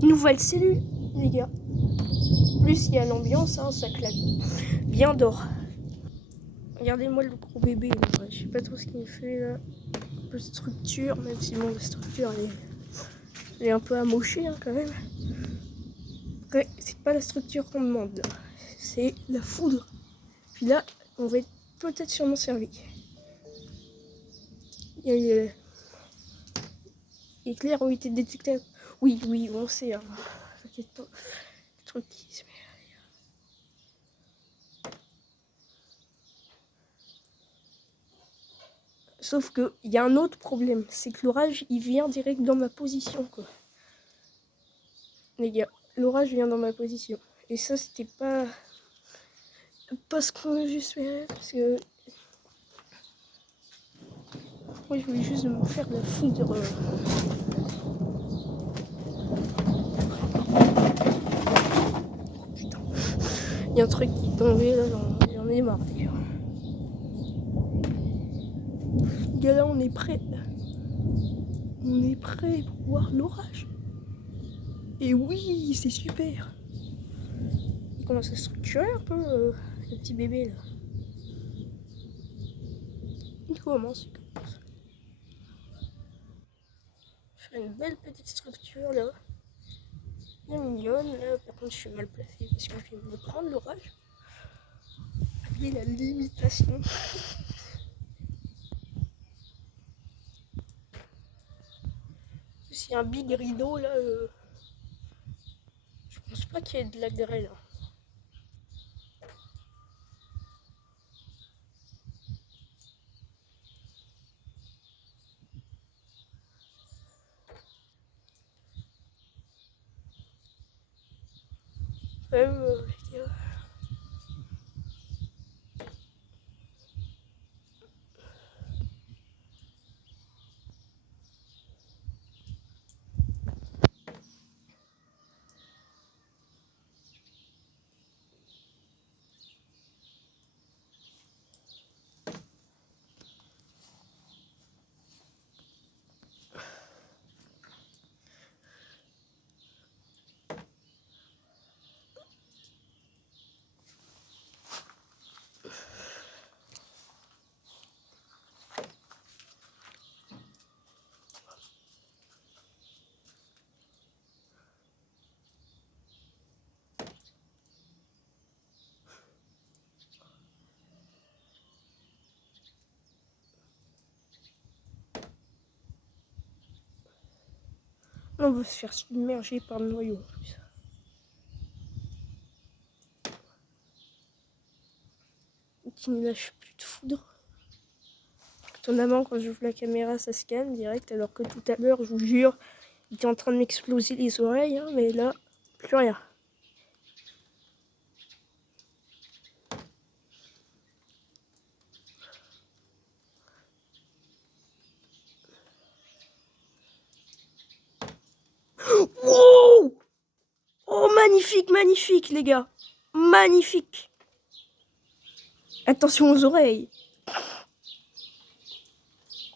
Nouvelle cellule, les gars. Plus il y a l'ambiance, hein, ça claque bien d'or. Regardez-moi le gros bébé. Là. Je sais pas trop ce qu'il fait là. Un peu de structure, même si bon, la structure elle est un peu amochée hein, quand même. Après, c'est pas la structure qu'on demande là. C'est la foudre. Puis là, on va être peut-être sûrement servi. Il y a les éclairs ont été détectés. Oui, on sait. Hein. T'inquiète pas. Le truc qui se met. Sauf que il y a un autre problème, c'est que l'orage il vient direct dans ma position quoi. Les gars, l'orage vient dans ma position. Et ça c'était pas ce que j'espérais parce que moi je voulais juste me faire de la foudre. Putain. Il y a un truc qui est tombé là, j'en ai marre les gars. Les gars là on est prêt. On est prêt pour voir l'orage. Et oui, c'est super. Il commence à structurer un peu le petit bébé là. Il commence. Faire une belle petite structure là. Bien mignonne là. Par contre je suis mal placée parce que je vais me prendre l'orage. Appelez la limitation. S'il y a un big rideau là, je pense pas qu'il y ait de la grêle. Là. Euh, On va se faire submerger par le noyau en plus. Qui ne lâche plus de foudre. Étonnamment, quand j'ouvre la caméra, ça scanne direct, alors que tout à l'heure, je vous jure, il était en train de m'exploser les oreilles, hein, mais là, plus rien. Wow! Oh, magnifique, magnifique, les gars. Magnifique. Attention aux oreilles.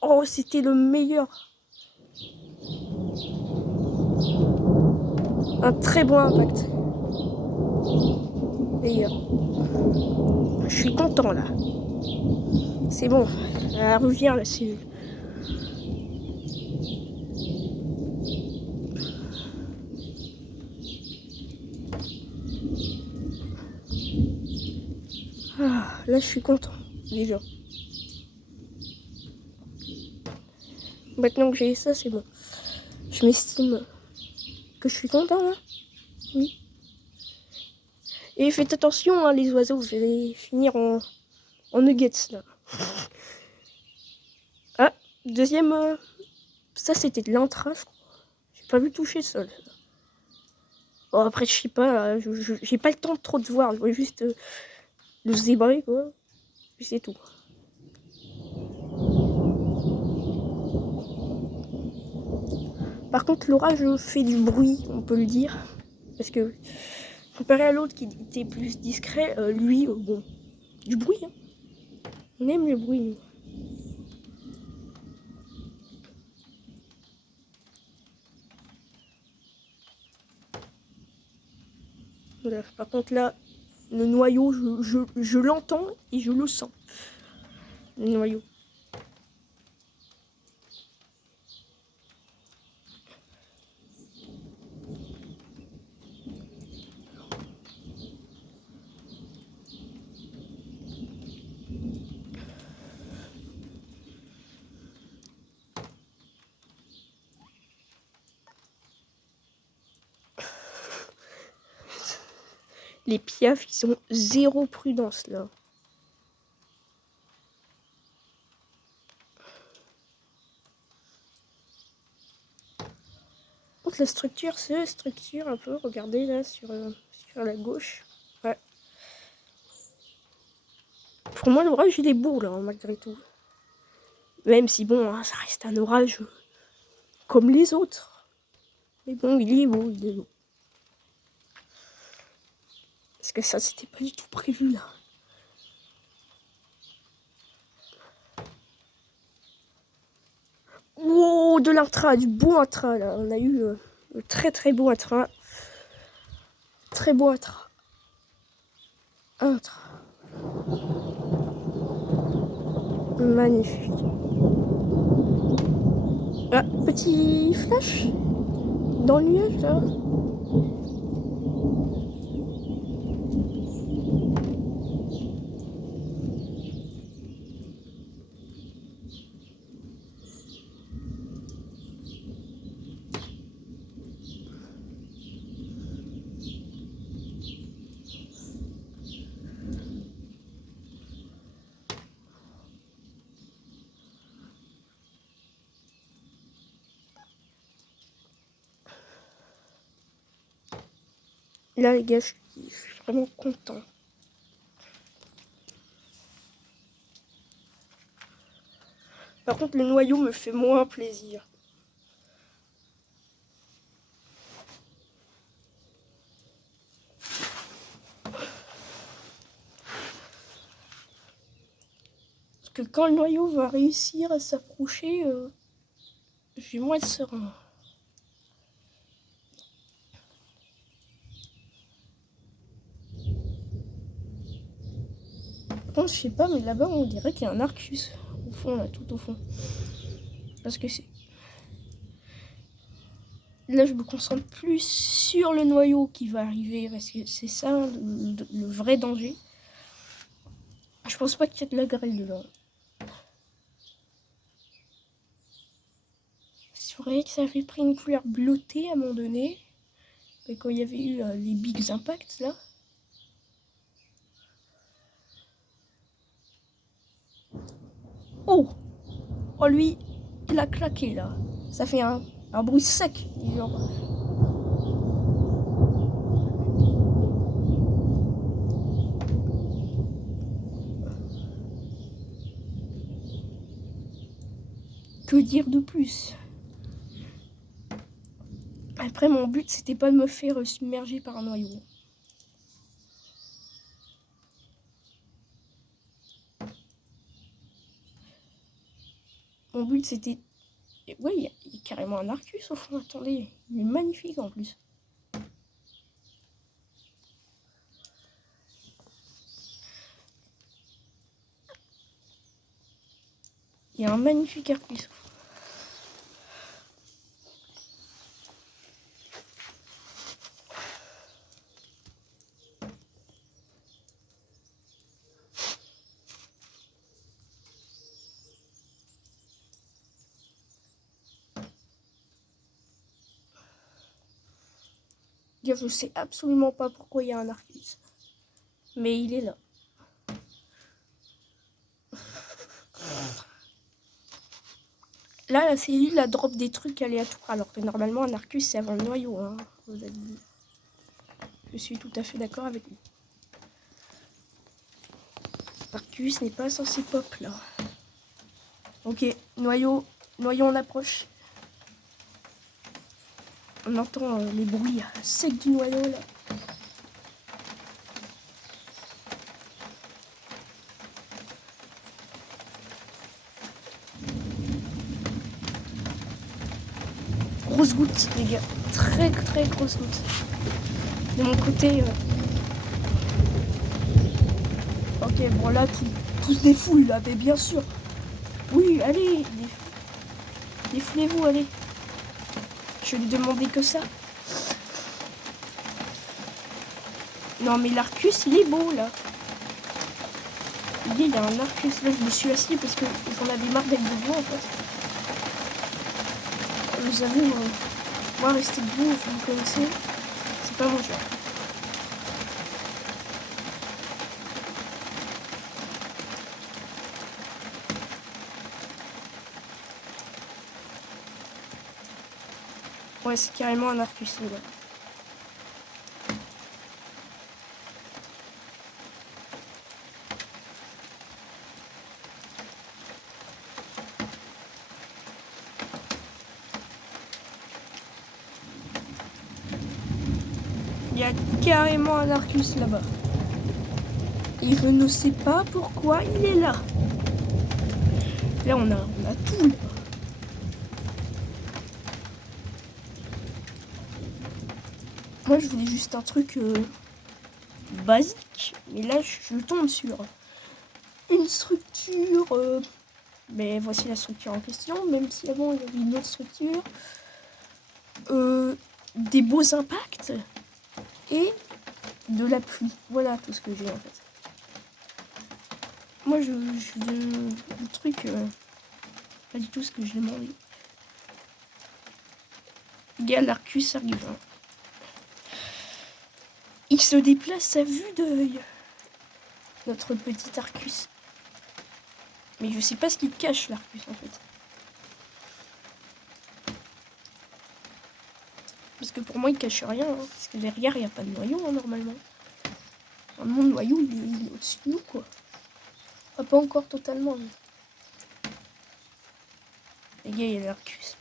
Oh, c'était le meilleur. Un très bon impact. Les gars. Je suis content, là. C'est bon. Elle revient, la cellule. Ah, là, je suis content, déjà. Maintenant que j'ai ça, c'est bon. Je m'estime que je suis content, là. Oui. Et faites attention, hein, les oiseaux, vous allez finir en nuggets, là. Ah, deuxième... ça, c'était de l'intra, je crois. J'ai pas vu toucher le sol. Bon, après, je sais pas, j'ai pas le temps de trop de voir. Je vois juste le zébré, quoi. Puis c'est tout. Par contre, l'orage fait du bruit, on peut le dire. Parce que, comparé à l'autre qui était plus discret, lui, bon, du bruit. Hein. On aime le bruit, nous. Voilà. Par contre là, le noyau, je l'entends et je le sens. Le noyau. Les piafs, ils sont zéro prudence là. Donc la structure se structure un peu. Regardez là sur la gauche. Ouais. Pour moi, l'orage il est beau là, malgré tout. Même si bon, hein, ça reste un orage comme les autres. Mais bon, il est beau, il est beau. Parce que ça, c'était pas du tout prévu là. Wow, de l'intra, du beau intra là. On a eu le très beau intra. Très beau intra. Intra. Magnifique. Ah, petit flash dans le nuage là. Là les gars, je suis vraiment content. Par contre, le noyau me fait moins plaisir. Parce que quand le noyau va réussir à s'approcher, j'ai moins de serein. Par contre, je sais pas, mais là-bas, on dirait qu'il y a un Arcus. Au fond, là, tout au fond. Parce que c'est... Là, je me concentre plus sur le noyau qui va arriver. Parce que c'est ça, le vrai danger. Je pense pas qu'il y ait de la grêle dedans. C'est vrai que ça avait pris une couleur bleutée à un moment donné. Mais quand il y avait eu les big impacts, là. Oh! Oh, lui, il a claqué, là. Ça fait un bruit sec. Genre. Que dire de plus? Après, mon but, c'était pas de me faire submerger par un noyau. Mon but, c'était... Ouais, il y a carrément un Arcus au fond, attendez. Il est magnifique en plus. Il y a un magnifique Arcus au fond. Je sais absolument pas pourquoi il y a un Arcus. Mais il est là. Là, la cellule, la drop des trucs aléatoires. Alors que normalement, un Arcus, c'est avant le noyau. Hein. Vous avez dit. Je suis tout à fait d'accord avec vous. Arcus n'est pas censé pop là. Ok, noyau en approche. On entend les bruits secs du noyau là. Grosse goutte les gars, très grosse goutte. De mon côté, Ok, bon là, tous défoulent là, mais bien sûr. Oui, allez, défoulez-vous, allez. Je ne demandais que ça. Non, mais l'Arcus, il est beau, là. Il y a un Arcus, là, je me suis assis parce que j'en avais marre d'être debout, en fait. Je vous avoue, moi, rester debout, vous me connaissez, c'est pas mon genre. Ouais, c'est carrément un Arcus, là. Il y a carrément un Arcus là-bas. Et je ne sais pas pourquoi il est là. Là, on a tout, là. Moi, je voulais juste un truc basique. Mais là, je tombe sur une structure. Mais voici la structure en question. Même si avant, il y avait une autre structure. Des beaux impacts. Et de la pluie. Voilà tout ce que j'ai, en fait. Moi, je veux le truc... pas du tout ce que j'ai demandé. Égal Arcus arrive. Il se déplace à vue d'œil. Notre petit Arcus. Mais je sais pas ce qu'il cache, l'Arcus, en fait. Parce que pour moi, il cache rien. Hein. Parce que derrière, il n'y a pas de noyau, hein, normalement. Enfin, mon noyau, il est au-dessus de nous, quoi. Ah, pas encore totalement. Mais... les gars, il y a l'Arcus.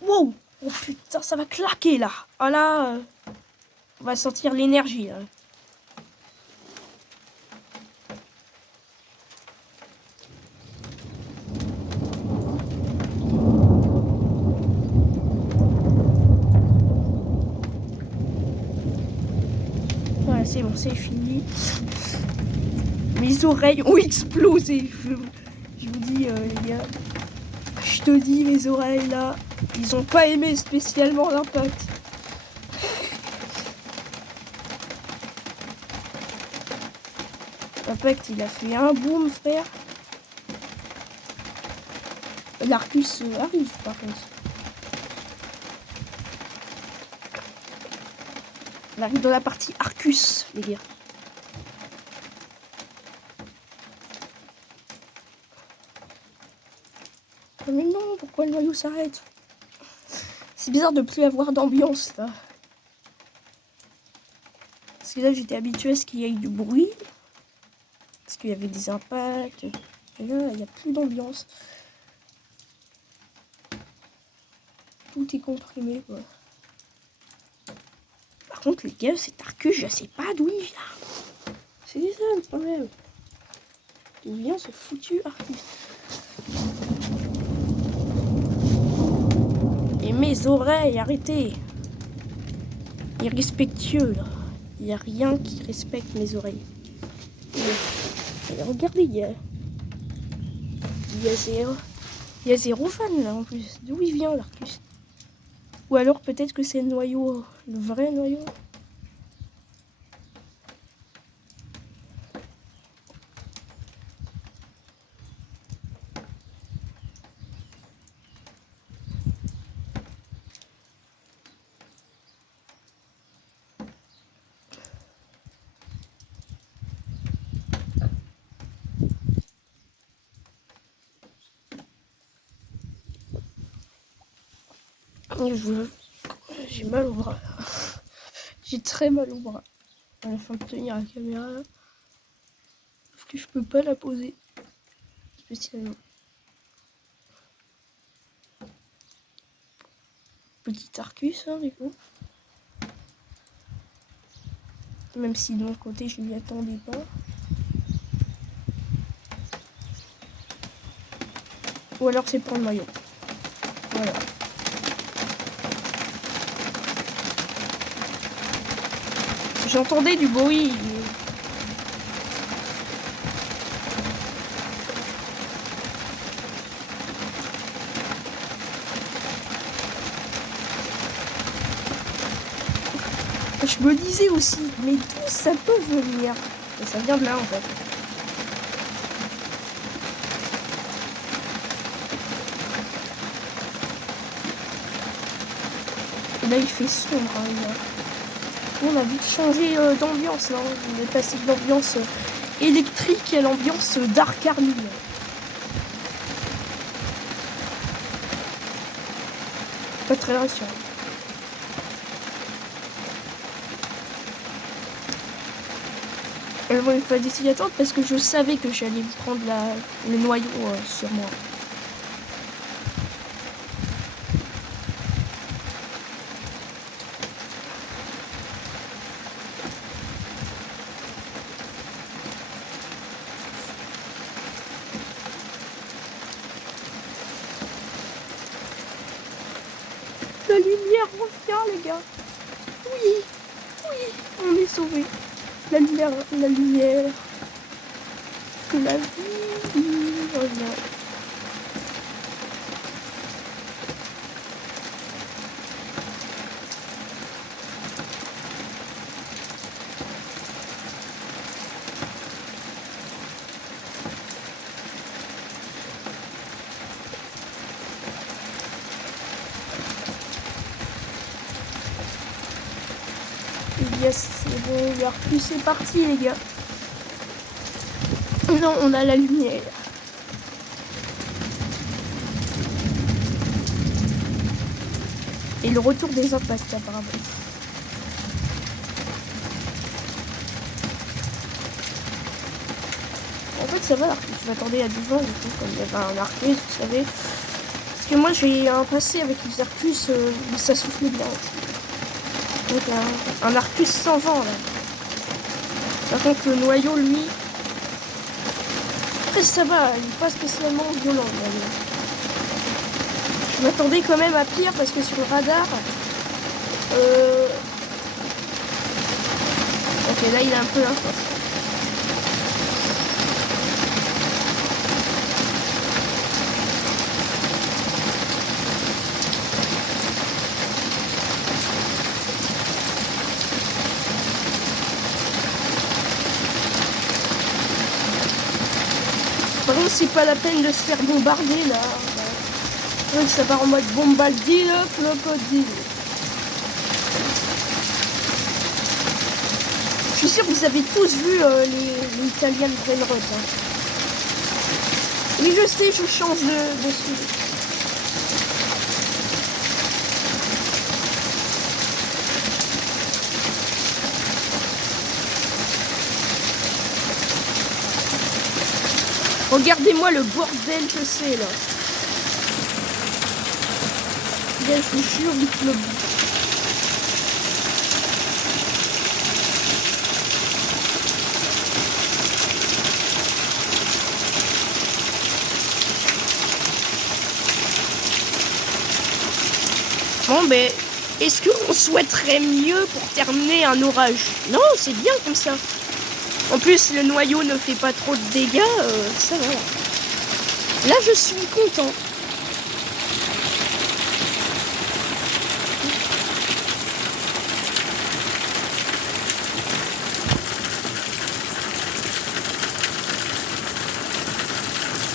Wow! Oh putain, ça va claquer, là. Ah là... on va sentir l'énergie, là. Voilà, c'est bon, c'est fini. Mes oreilles ont explosé. Je vous dis, les gars. Je te dis, mes oreilles, là, ils ont pas aimé spécialement l'impact. L'impact, il a fait un boom, frère. L'Arcus arrive, par contre. On arrive dans la partie Arcus, les gars. Mais non, pourquoi le noyau s'arrête? C'est bizarre de plus avoir d'ambiance, là. Parce que là, j'étais habitué à ce qu'il y ait du bruit. Parce qu'il y avait des impacts. Et là, il n'y a plus d'ambiance. Tout est comprimé, quoi. Par contre, les gars, cet Arcus, je sais pas d'où il vient. C'est ça le problème. D'où vient ce foutu Arcus? Et mes oreilles, arrêtez. Irrespectueux, là. Il n'y a rien qui respecte mes oreilles. Et regardez, il y a zéro fan, là, en plus. D'où il vient, l'Arcus? Ou alors, peut-être que c'est le noyau, le vrai noyau. J'ai mal au bras. J'ai très mal au bras. À la fin de tenir la caméra là. Parce que je peux pas la poser. Spécialement. Petit Arcus, hein, du coup. Même si de mon côté je m'y attendais pas. Ou alors c'est pour le noyau. Voilà. J'entendais du bruit. Je me disais aussi, mais d'où ça peut venir? Et ça vient de là en fait. Et là il fait sombre. Hein, on a vite changé d'ambiance là. On est passé de l'ambiance électrique à l'ambiance Dark Army. Pas très rassurant. Moi, il fallait essayer d'attendre parce que je savais que j'allais prendre le noyau sur moi. La lumière revient, les gars. Oui, oui, on est sauvés. La lumière, que la vie revient. Yes, c'est bon, puis c'est parti les gars. Non, on a la lumière. Et le retour des impacts apparemment. En fait ça va l'Arcus, je m'attendais à 10 ans du coup, comme il y avait un Arcus, vous savez. Parce que moi j'ai un passé avec les Arcus, ça souffle bien. Donc un Arcus sans vent là. Par contre le noyau lui, après ça va, il n'est pas spécialement violent le noyau. Je m'attendais quand même à pire parce que sur le radar, ok là il a un peu l'inforce. Par contre, c'est pas la peine de se faire bombarder là. Ouais, ça part en mode bombardier, crocodile. Je suis sûr que vous avez tous vu les Italian Brainrot. Hein. Oui, je sais, je change de sujet. Regardez-moi le bordel que c'est là. Bien, je vous jure, vite le bout. Bon, ben, est-ce qu'on souhaiterait mieux pour terminer un orage? Non, c'est bien comme ça. En plus, le noyau ne fait pas trop de dégâts, ça va. Là, je suis content.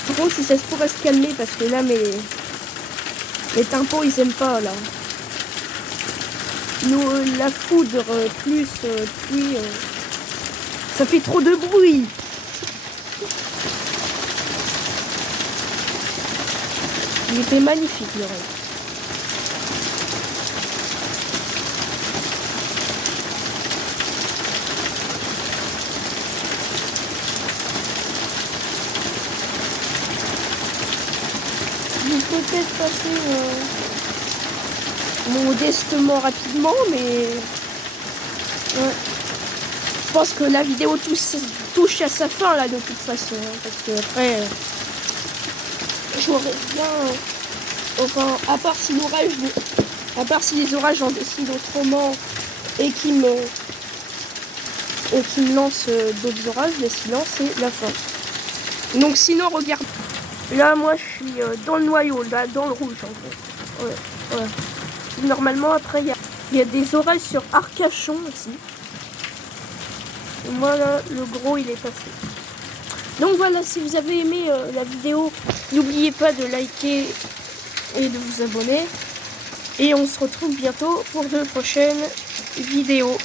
Par contre, si ça se pourrait se calmer, parce que là, mes tympans, ils aiment pas, là. La foudre, plus pluie... ça fait trop de bruit. Il était magnifique le rêve. Je vais peut-être passer modestement rapidement, mais ouais. Je pense que la vidéo touche à sa fin là de toute façon, hein, parce que après j'aurais bien, enfin à part si les orages en décident autrement et qui me et qui me lance d'autres orages, mais sinon c'est la fin. Donc sinon regarde, là moi je suis dans le noyau, là dans le rouge en gros. Ouais, ouais. Normalement après il y a des orages sur Arcachon aussi. Et moi là le gros il est passé. Donc voilà, si vous avez aimé la vidéo, n'oubliez pas de liker et de vous abonner. Et on se retrouve bientôt pour de prochaines vidéos.